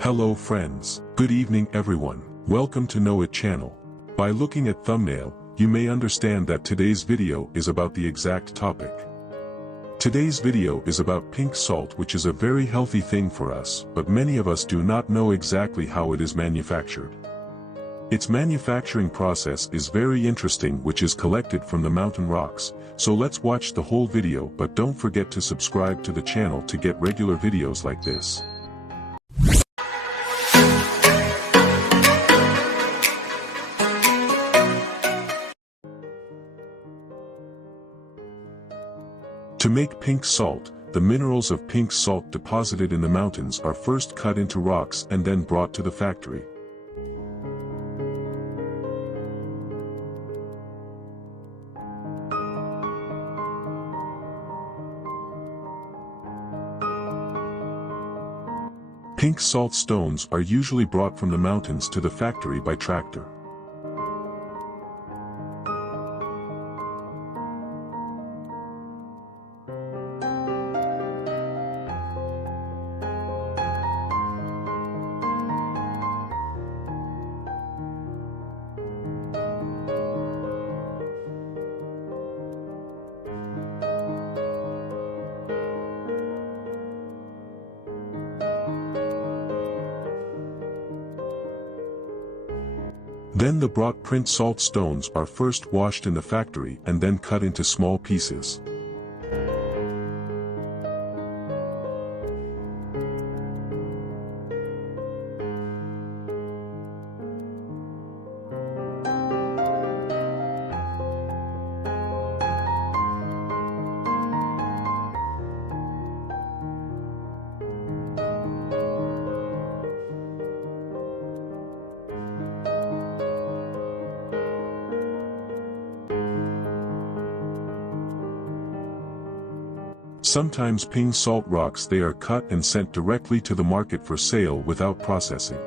Hello friends. Good evening everyone. Welcome to Know It channel. By looking at thumbnail, you may understand that today's video is about the exact topic. Today's video is about pink salt, which is a very healthy thing for us, but many of us do not know exactly how it is manufactured. Its manufacturing process is very interesting, which is collected from the mountain rocks, so let's watch the whole video, but don't forget to subscribe to the channel to get regular videos like this. To make pink salt, the minerals of pink salt deposited in the mountains are first cut into rocks and then brought to the factory. Pink salt stones are usually brought from the mountains to the factory by tractor. Then the brought print salt stones are first washed in the factory and then cut into small pieces. Sometimes pink salt rocks they are cut and sent directly to the market for sale without processing.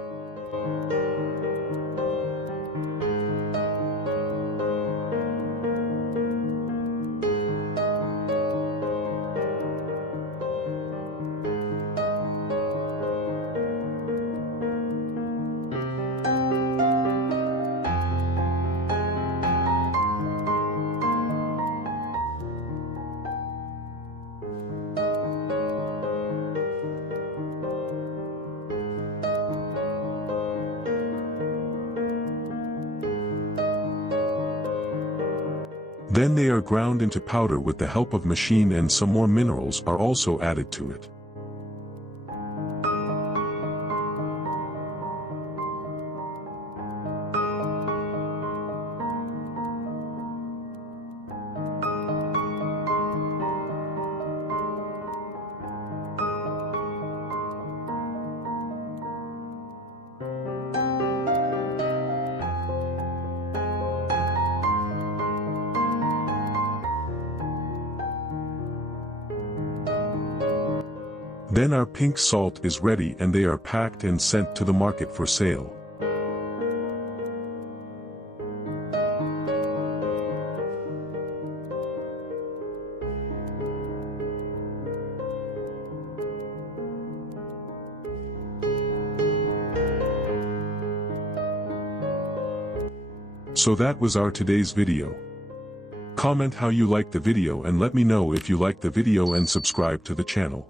Then they are ground into powder with the help of machine, and some more minerals are also added to it. Then our pink salt is ready and they are packed and sent to the market for sale. So that was our today's video. Comment how you liked the video and let me know if you liked the video and subscribe to the channel.